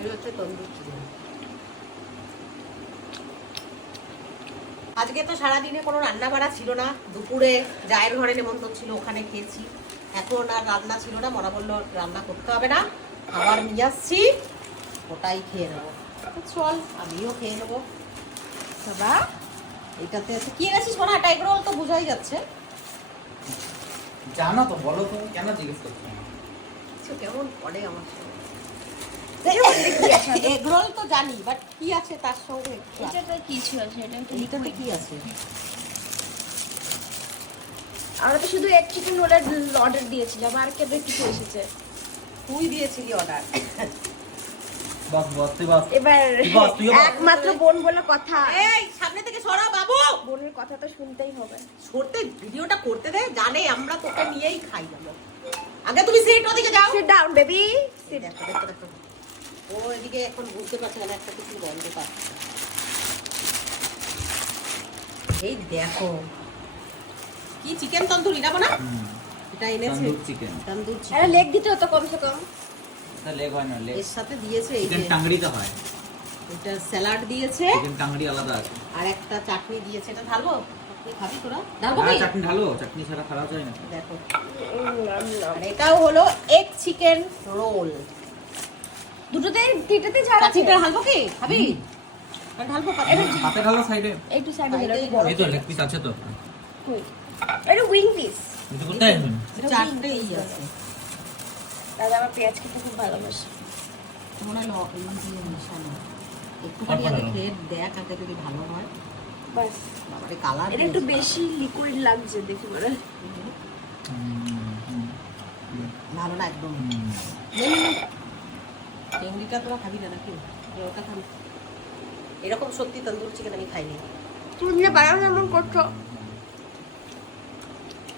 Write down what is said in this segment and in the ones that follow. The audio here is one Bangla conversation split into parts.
এই হচ্ছে তন্দুর চিকেন আজকে তো সারাদিনে কোনো রান্না বাড়া ছিল না। দুপুরে জায়ের ঘরে নেমন্তন্ন ছিল ওখানে খেয়েছি। এখন আর রান্না ছিল না মনে বলল রান্না করতে হবে না খাবার নিয়ে আসছি ওটাই খেয়ে নেব। চল আমিও খেয়ে নেব। বাবা এটাতে আছে কি এনেছিস মনে হয় টাইপ রোল তো বোঝাই যাচ্ছে। জানো তো বলো তো কেন জিজ্ঞেস করছ? কিছু কেমন পড়ে আমার আচ্ছা, এগ রোল তো জানি বাট কি আছে তার সঙ্গে? এটাতে কিছু আছে এটা একটা কি আছে? আমরা তো শুধু এক চিকেন রোলের অর্ডার দিয়েছিলাম আর কেবে কিছু এসেছে। তুই দিয়েছিলি অর্ডার বস বস তুই এবার তুই বস, তুইও বস। একমাত্র বোন বলে কথা। এই সামনে থেকে সরা বাবু। বোনের কথা তো শুনতেই হবে। সরতে ভিডিওটা করতে দে জানে আমরা তোকে নিয়েই খাই। যাব আগে তুমি সিট ওদিকে যাও। Sit down baby sit. ও এদিকে এখন বুঝতে পারছে না একটা কিছু গন্ধ পাচ্ছে। এই দেখো কি চিকেন তন্দুরি না না এটা এনেছে? তন্দুর চিকেন তন্দুর আরে লেগ দিতে হতো কমসে কম। এটা লেগ হয় না লেগ। এর সাথে দিয়েছে এই চিকেন যে টাংড়িতে হয়। এটা স্যালাড দিয়েছে। চিকেন টাংড়ি আলাদা আছে। আর একটা চাটনি দিয়েছে। এটা ঢালবো? খাবি তোরা? ঢালবো হ্যাঁ কি? চাটনি ঢালো। চাটনি ছাড়া খারাপ হয় না। দেখো। আর এটাও হলো এগ চিকেন রোল দুটোতে তিনটাতে ছাড় আছে। চাটনিটা ঢালবো কি? খাবি ঢালবো হাতে ঢালো সাইডে একটু সাইডে দিলে এই তো লেগ পিস আছে তো। এটা উইং পিস এটা কোথায় এখন চারটেই আছে। দাদা আমার পেঁয়াজ খেতে খুব ভালোবাসে। মনে হয় ল- ইয়ে দিয়ে মেশানো। একটুখানি আগে। খেয়ে দেখ আগে যদি ভালো হয়। বাস। বাবারে কালার এটা একটু বেশি লিকুইড লাগছে দেখি বলে ভালো না একদম। চিংড়িটা তোরা খাবি না নাকি? ওটা খাবি। এরকম সত্যি তন্দুর চিকেন আমি খাইনি। তুমি যে বানানো এমন করছ।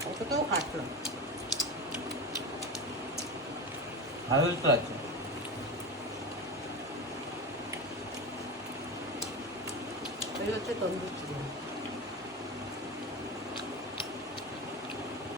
অতটাও খাট না। ভালো তো আছে এই হচ্ছে তন্দুর চিকেন